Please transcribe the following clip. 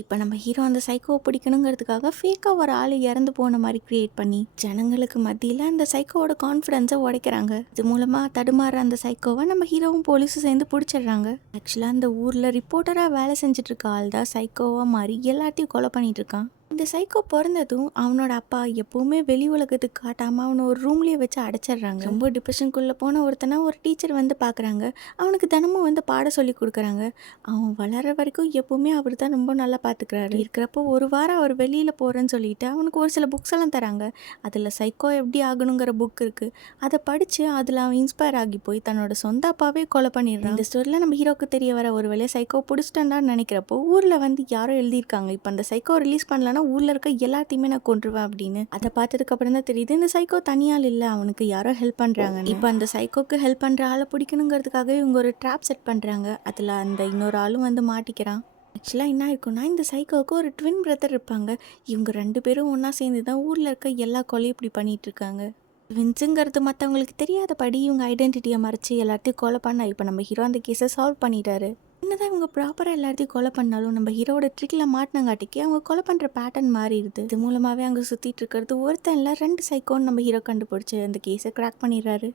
இப்போ நம்ம ஹீரோ அந்த சைக்கோவை பிடிக்கணுங்கிறதுக்காக ஃபேக்காக ஒரு ஆள் இறந்து போன மாதிரி கிரியேட் பண்ணி ஜனங்களுக்கு மத்தியில் அந்த சைக்கோவோட கான்ஃபிடென்ஸை உடைக்கிறாங்க. இது மூலமாக தடுமாறுற அந்த சைக்கோவை நம்ம ஹீரோவும் போலீஸும் சேர்ந்து பிடிச்சிடுறாங்க. ஆக்சுவலாக அந்த ஊரில் ரிப்போர்ட்டராக வேலை செஞ்சுட்டு இருக்க ஆள் தான் சைக்கோவாக மாறி எல்லாத்தையும் கொலை பண்ணிட்டு இருக்கான். இந்த சைக்கோ பிறந்ததும் அவனோட அப்பா எப்பவுமே வெளி உலகத்துக்கு காட்டாமல் அவனை ஒரு ரூம்லேயே வச்சு அடைச்சிடுறாங்க. ரொம்ப டிப்ரெஷனுக்குள்ளே போன ஒருத்தனை ஒரு டீச்சர் வந்து பார்க்குறாங்க. அவனுக்கு தினமும் வந்து பாடம் சொல்லி கொடுக்குறாங்க. அவன் வளர்கிற வரைக்கும் எப்பவுமே அவர் தான் ரொம்ப நல்லா பார்த்துக்கிறாரு. இருக்கிறப்போ ஒரு வாரம் அவர் வெளியில் போகிறேன்னு சொல்லிட்டு அவனுக்கு ஒரு சில புக்ஸ் எல்லாம் தராங்க. அதில் சைக்கோ எப்படி ஆகணுங்கிற புக் இருக்குது. அதை படித்து அதில் அவன் இன்ஸ்பயர் ஆகி போய் தன்னோட சொந்த அப்பாவே கொலை பண்ணிடுறான். இந்த ஸ்டோரியில் நம்ம ஹீரோக்கு தெரிய வர ஒரு வேளையை சைக்கோ பிடிச்சிட்டான்னு நினைக்கிறப்போ ஊரில் வந்து யாரோ எழுதியிருக்காங்க, இப்போ அந்த சைக்கோ ரிலீஸ் பண்ணலன்னா ஊரில் இருக்க எல்லாத்தையுமே நான் கொன்றுவேன் அப்படின்னு. அதை பார்த்ததுக்கு அப்புறம் தான் தெரியுது இந்த சைக்கோ தனியால் இல்லை, அவனுக்கு யாரோ ஹெல்ப் பண்ணுறாங்க. இப்போ அந்த சைக்கோக்கு ஹெல்ப் பண்ணுற ஆளை பிடிக்கணுங்கிறதுக்காக இவங்க ஒரு ட்ராப் செட் பண்ணுறாங்க. அதில் அந்த இன்னொரு ஆளும் வந்து மாட்டிக்கிறான். ஆக்சுவலாக என்ன இருக்குன்னா, இந்த சைக்கோவுக்கு ஒரு ட்வின் பிரதர் இருப்பாங்க. இவங்க 2 பேரும் ஒன்றா சேர்ந்து தான் ஊரில் இருக்க எல்லா கொலையும் இப்படி பண்ணிட்டு இருக்காங்க. ட்வின்ஸுங்கிறது மற்றவங்களுக்கு தெரியாதபடி இவங்க ஐடென்டிட்டியை மறைச்சி எல்லாத்தையும் கொலை பண்ண இப்போ நம்ம ஹீரோ அந்த கேஸை சால்வ் பண்ணிட்டாரு. என்னதான் இவங்க ப்ராப்பராக எல்லாத்தையும் கொலை பண்ணாலும் நம்ம ஹீரோட ட்ரிக்கில் மாட்டினங்காட்டிக்கு அவங்க கொலை பண்ணுற பேட்டர்ன் மாறிடுது. இது மூலமாகவே அங்கே சுற்றிட்டு இருக்கிறது ஒருத்தன் இல்லை 2 சைக்கோன்னு நம்ம ஹீரோ கண்டுபிடிச்சி அந்த கேஸை கிராக் பண்ணிடுறாரு.